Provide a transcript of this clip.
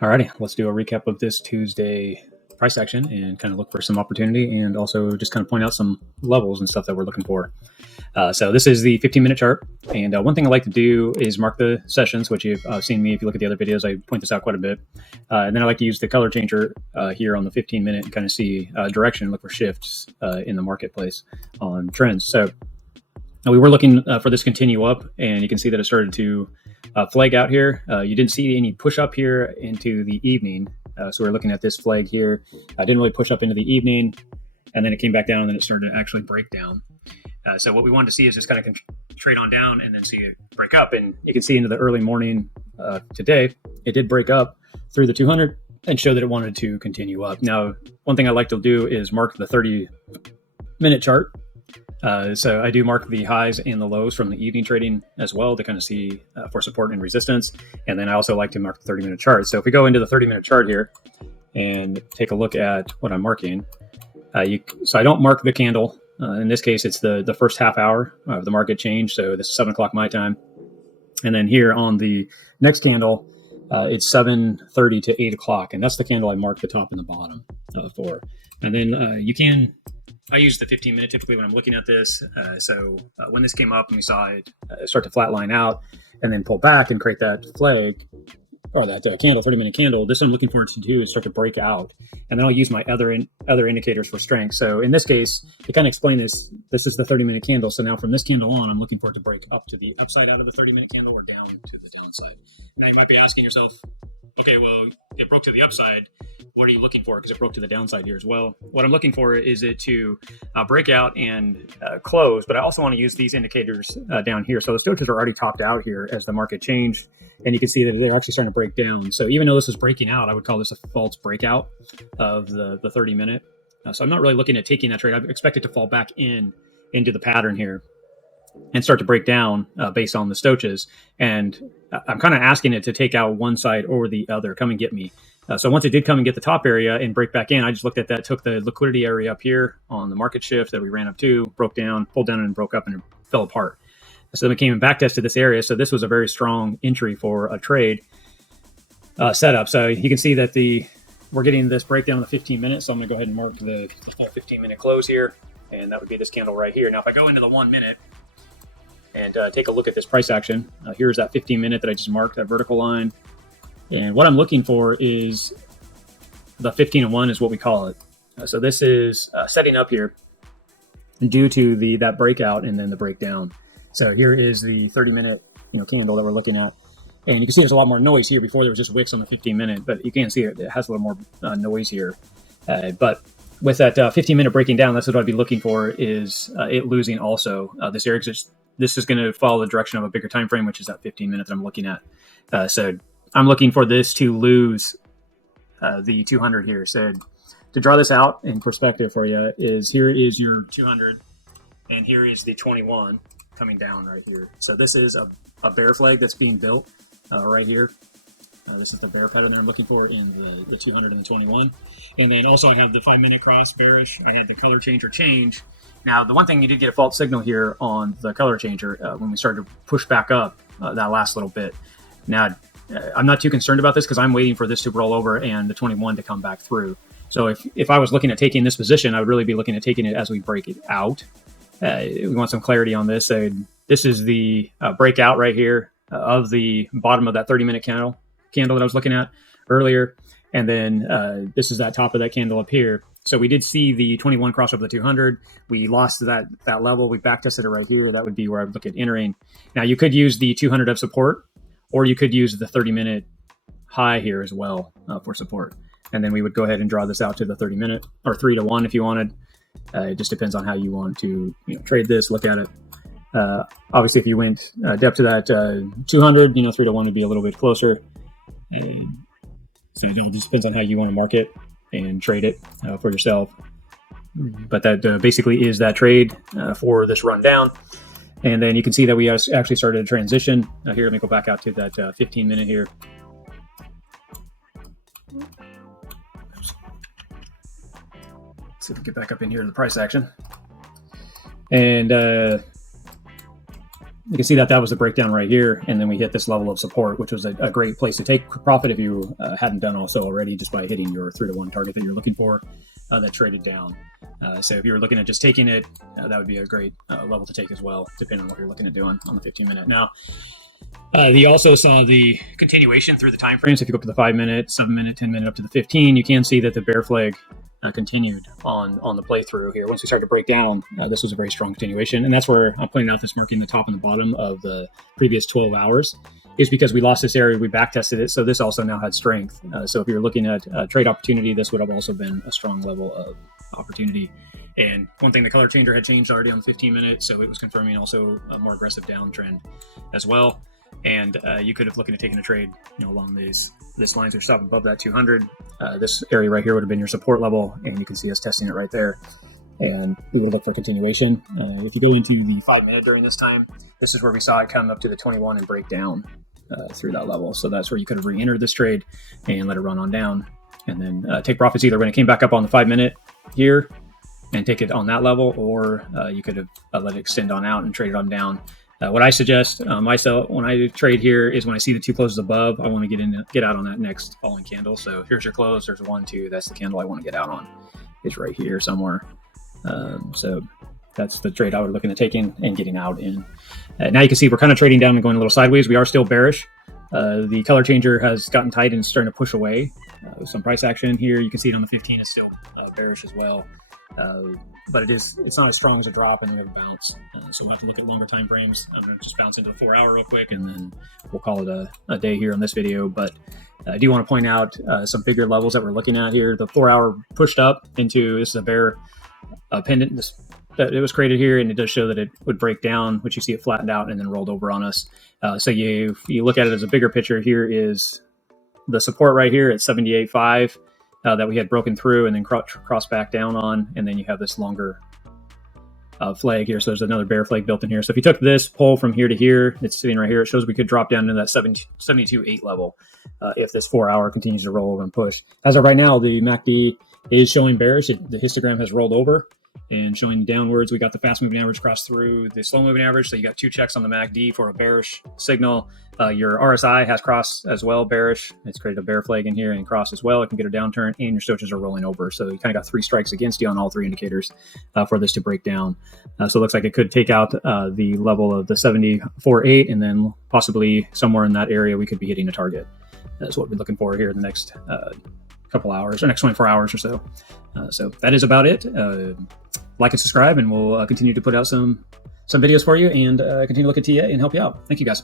Alrighty, let's do a recap of this Tuesday price action and kind of look for some opportunity and also just kind of point out some levels and stuff that we're looking for. So this is the 15-minute chart. And one thing I like to do is mark the sessions, which you've seen me. If you look at the other videos, I point this out quite a bit. And then I like to use the color changer here on the 15-minute and kind of see direction and look for shifts in the marketplace on trends. So we were looking for this continue up, and you can see that it started to flag out here. You didn't see any push up here into the evening. So we're looking at this flag here. I didn't really push up into the evening, and then it came back down, and then it started to actually break down. So what we wanted to see is just kind of trade on down and then see it break up. And you can see into the early morning today, it did break up through the 200 and show that it wanted to continue up. Now, one thing I like to do is mark the 30-minute chart. So I do mark the highs and the lows from the evening trading as well to kind of see for support and resistance. And then I also like to mark the 30-minute chart. So if we go into the 30-minute chart here and take a look at what I'm marking, so I don't mark the candle. In this case, it's the first half hour of the market change. So this is 7 o'clock my time. And then here on the next candle, it's 7:30 to 8 o'clock. And that's the candle I mark the top and the bottom for. And then I use the 15-minute typically when I'm looking at this. So when this came up and we saw it start to flatline out and then pull back and create that flag or that candle, 30-minute candle, this I'm looking for it to do is start to break out. And then I'll use my other indicators for strength. So in this case, to kind of explain this, this is the 30-minute candle. So now from this candle on, I'm looking for it to break up to the upside out of the 30-minute candle or down to the downside. Now you might be asking yourself, okay, well, it broke to the upside. What are you looking for? Because it broke to the downside here as well. What I'm looking for is it to break out and close, but I also want to use these indicators down here. So the stochastics are already topped out here as the market changed, and you can see that they're actually starting to break down. So even though this is breaking out, I would call this a false breakout of the 30-minute. So I'm not really looking at taking that trade. I expect it to fall back into the pattern here and start to break down based on the stochastics. And I'm kind of asking it to take out one side or the other. Come and get me. So once it did come and get the top area and break back in, I just looked at that, took the liquidity area up here on the market shift that we ran up to, broke down, pulled down and broke up and it fell apart. So then we came and back tested this area. So this was a very strong entry for a trade setup. So you can see that we're getting this breakdown in the 15 minutes. So I'm going to go ahead and mark the full 15-minute close here. And that would be this candle right here. Now, if I go into the 1 minute and take a look at this price action, here's that 15-minute that I just marked, that vertical line. And what I'm looking for is the 15-1 is what we call it. So this is setting up here due to that breakout and then the breakdown. So here is the 30-minute candle that we're looking at. And you can see there's a lot more noise here. Before there was just wicks on the 15-minute, but you can see it has a little more noise here. But with that 15-minute breaking down, that's what I'd be looking for is it losing also this area. This is going to follow the direction of a bigger time frame, which is that 15-minute that I'm looking at. So I'm looking for this to lose the 200 here. So to draw this out in perspective for you is here is your 200 and here is the 21 coming down right here. So this is a bear flag that's being built right here. This is the bear pattern that I'm looking for in the 200 and the 21. And then also I have the 5-minute cross bearish. I had the color changer change. Now, the one thing you did get a false signal here on the color changer when we started to push back up that last little bit. Now, I'm not too concerned about this because I'm waiting for this to roll over and the 21 to come back through. So if I was looking at taking this position, I would really be looking at taking it as we break it out. We want some clarity on this. This is the breakout right here of the bottom of that 30-minute candle that I was looking at earlier. And then this is that top of that candle up here. So we did see the 21 cross over the 200. We lost that level. We back tested it right here. That would be where I would look at entering. Now you could use the 200 of support, or you could use the 30-minute high here as well for support. And then we would go ahead and draw this out to the 30-minute or 3-1 if you wanted. It just depends on how you want to trade this, look at it. Obviously, if you went depth to that 200, 3-1 would be a little bit closer. So it all just depends on how you want to mark it and trade it for yourself. But that basically is that trade for this run down. And then you can see that we actually started a transition. Here, let me go back out to that 15-minute here. Let's see if we get back up in here to the price action. And you can see that was the breakdown right here, and then we hit this level of support, which was a great place to take profit if you hadn't done also already, just by hitting your 3-to-1 target that you're looking for that traded down. So if you were looking at just taking it, that would be a great level to take as well, depending on what you're looking at doing on the 15-minute. Now, you also saw the continuation through the time frames. If you go up to the 5-minute, 7-minute, 10-minute, up to the 15, you can see that the bear flag continued on the playthrough here. Once we started to break down, this was a very strong continuation, and that's where I'm pointing out this marking the top and the bottom of the previous 12 hours is because we lost this area, we back tested it, so this also now had strength. So if you're looking at trade opportunity, this would have also been a strong level of opportunity. And one thing, the color changer had changed already on the 15-minute, so it was confirming also a more aggressive downtrend as well. And you could have looking at taking a trade, along this line to stop above that 200. This area right here would have been your support level, and you can see us testing it right there. And we would look for continuation. If you go into the 5-minute during this time, this is where we saw it come up to the 21 and break down through that level. So that's where you could have re-entered this trade and let it run on down, and then take profits either when it came back up on the 5-minute here and take it on that level, or you could have let it extend on out and trade it on down. What I suggest myself when I trade here is when I see the 2 closes above, I want to get out on that next falling candle. So here's your close. There's 1, 2. That's the candle I want to get out on. It's right here somewhere. So that's the trade I was looking at taking and getting out in. Now you can see we're kind of trading down and going a little sideways. We are still bearish. The color changer has gotten tight and starting to push away. Some price action here. You can see it on the 15 is still bearish as well. But it's not as strong as a drop, and we have a bounce. So we'll have to look at longer time frames. I'm going to just bounce into the 4-hour real quick, and then we'll call it a day here on this video. But I do want to point out some bigger levels that we're looking at here. The 4-hour pushed up into, this is a bear pendant that it was created here, and it does show that it would break down, which you see it flattened out and then rolled over on us. So you look at it as a bigger picture. Here is the support right here at 78.5. That we had broken through and then crossed back down on, and then you have this longer flag here. So there's another bear flag built in here. So if you took this pull from here to here, it's sitting right here, it shows we could drop down into that 72.8 level if this 4-hour continues to roll over and push. As of right now, the MACD is showing bearish. The histogram has rolled over and showing downwards. We got the fast moving average crossed through the slow moving average. So you got 2 checks on the MACD for a bearish signal. Your RSI has crossed as well, bearish. It's created a bear flag in here and crossed as well. It can get a downturn, and your stochastics are rolling over. So you kind of got 3 strikes against you on all 3 indicators for this to break down. So it looks like it could take out the level of the 74.8, and then possibly somewhere in that area we could be hitting a target. That's what we're looking for here in the next couple hours or next 24 hours or so. So that is about it. Like and subscribe, and we'll continue to put out some videos for you and continue to look at TA and help you out. Thank you guys.